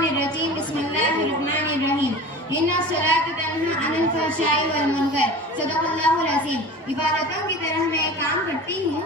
الرجیم بسم اللہ الرحمن الرحیم ان الصلاۃ تنہی عن الفحشاء والمنکر صدق اللہ العظیم۔ عبادتوں کی طرح میں کام کرتی ہوں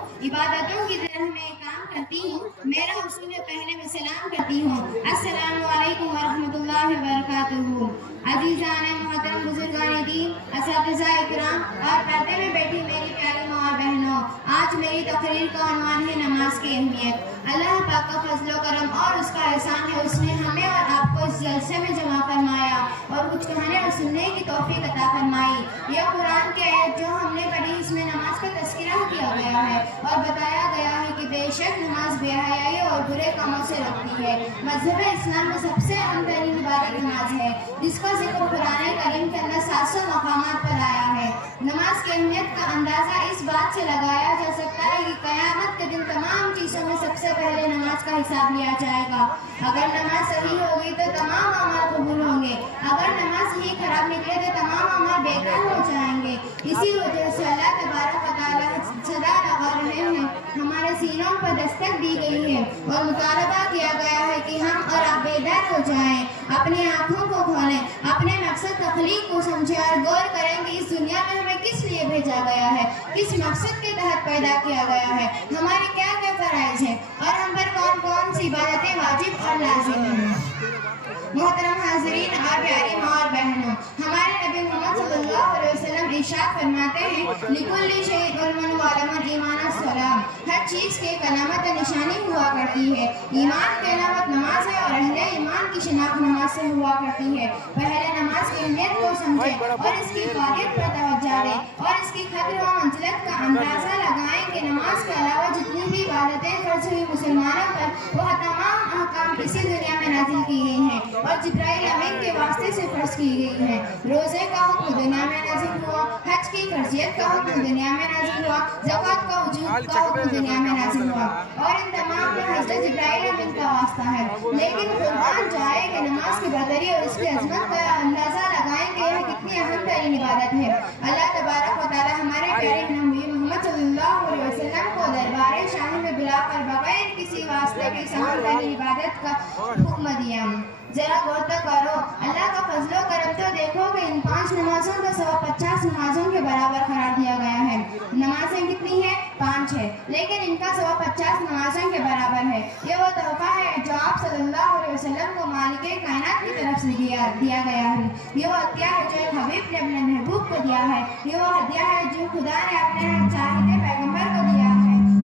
میرا اصول پہلے میں سلام کرتی ہوں۔ السلام علیکم ورحمۃ اللہ وبرکاتہ۔ عزیزان محترم، بزرگان دین، اساتذہ اکرام اور پردے میں بیٹھی میری پیاری ماں اور بہنوں، آج میری تقریر کا عنوان ہے نماز کی اہمیت۔ اللہ پاک کا فضل و کرم اور اس کا احسان ہے، اس نے ہمیں اور آپ کو اس جلسے میں جمع فرمایا اور کچھ کہنے اور سننے کی توفیق عطا فرمائی۔ یہ قرآن کی آیت جو ہم نے پڑھی، اس میں نماز کا تذکرہ کیا گیا ہے اور بتایا گیا ہے کہ بے شک نماز بے حیائی اور برے کاموں سے روکتی ہے۔ مذہب اسلام میں سب سے اہم ترین عبادت نماز ہے، جس کا ذکر قرآن کریم کے اندر 700 مقامات پر آیا ہے۔ نماز کی اہمیت کا اندازہ اس بات سے لگایا جا سکتا ہے کہ قیامت کے دن تمام چیزوں میں سب سے پہلے نماز کا حساب لیا جائے گا۔ اگر نماز صحیح ہوگی تو تمام اعمال قبول ہوں گے، اگر نماز ہی خراب نکلے تو تمام اعمال بیکار ہو جائیں گے۔ اسی وجہ سے اللہ تبارک و تعالیٰ صدا لگا رہے ہیں، ہمارے سینوں پر دستک دی گئی ہے اور مطالبہ کیا گیا ہے کہ ہم اور آپ بیدار ہو جائیں، اپنی آنکھوں کو کھولیں، اپنے مقصد تخلیق کو سمجھیں اور غور کریں کہ اس دنیا میں ہمیں کس لیے بھیجا گیا ہے، کس مقصد کے تحت پیدا کیا گیا ہے، ہمارے کیا کیا فرائض ہیں اور ہم پر کون کون سی عبادتیں واجب اور لازم ہیں۔ محترم حاضرین اور پیاری ماں اور بہنوں، ہمارے نبی محمد صلی اللہ علیہ وسلم ارشاد فرماتے ہیں لِكُلِّ شَيْءٍ عُلْمٌ وَعَلَمٌ ایمان الصلاۃ، ہر چیز کی ایک علامت نشانی ہوا کرتی ہے۔ ایمان کی علامت نماز ہے اور اہل ایمان کی شناخت نماز سے ہوا کرتی ہے۔ پہلے نماز کی اہمیت کو سمجھیں اور اس کی فائدے پر توجہ دیں اور اس کی قدر و منزلت کا اندازہ لگائیں کہ نماز کے علاوہ جتنی بھی عبادتیں فرض ہوئی مسلمانوں پر، وہ تمام احکام اسی دنیا میں نازل کی گئی ہیں اور جبرائیل امین کے واسطے سے فرض کی گئی ہیں۔ روزے کا حکم دنیا میں نازل ہوا، حج کی فرضیت کا حکم دنیا میں نازل ہوا، زکوٰۃ کا وجوب کا حکم دنیا میں نازل ہوا اور ان تمام میں حضرت جبرائیل امین کا واسطہ ہے۔ لیکن قربان جائے کہ نماز کی برتری اور اس کی عظمت کا اندازہ لگائیں کہ یہ کتنی اہم ترین عبادت ہے۔ اللہ تبارک و تعالیٰ ہمارے پیارے نبی محمد صلی اللہ علیہ وسلم کو دربار شاہی میں بلا کر بغیر کسی واسطے کی اہم ترین عبادت کا حکم دیا۔ ذرا غور تو کرو، اللہ کا فضل و کرم تو دیکھو کہ ان 5 نمازوں کو 150 نمازوں کے برابر قرار دیا گیا ہے۔ نمازیں کتنی ہیں؟ 5 ہے، لیکن ان کا 150 نمازوں کے برابر ہے۔ یہ وہ تحفہ ہے جو آپ صلی اللہ علیہ وسلم کو مالک کائنات کی طرف سے دیا گیا ہے۔ یہ وہ عطیہ ہے جو ایک حبیب نے اپنے محبوب کو دیا ہے۔ یہ وہ ہدیہ ہے جو خدا نے اپنے چاہتے پیغمبر کو دیا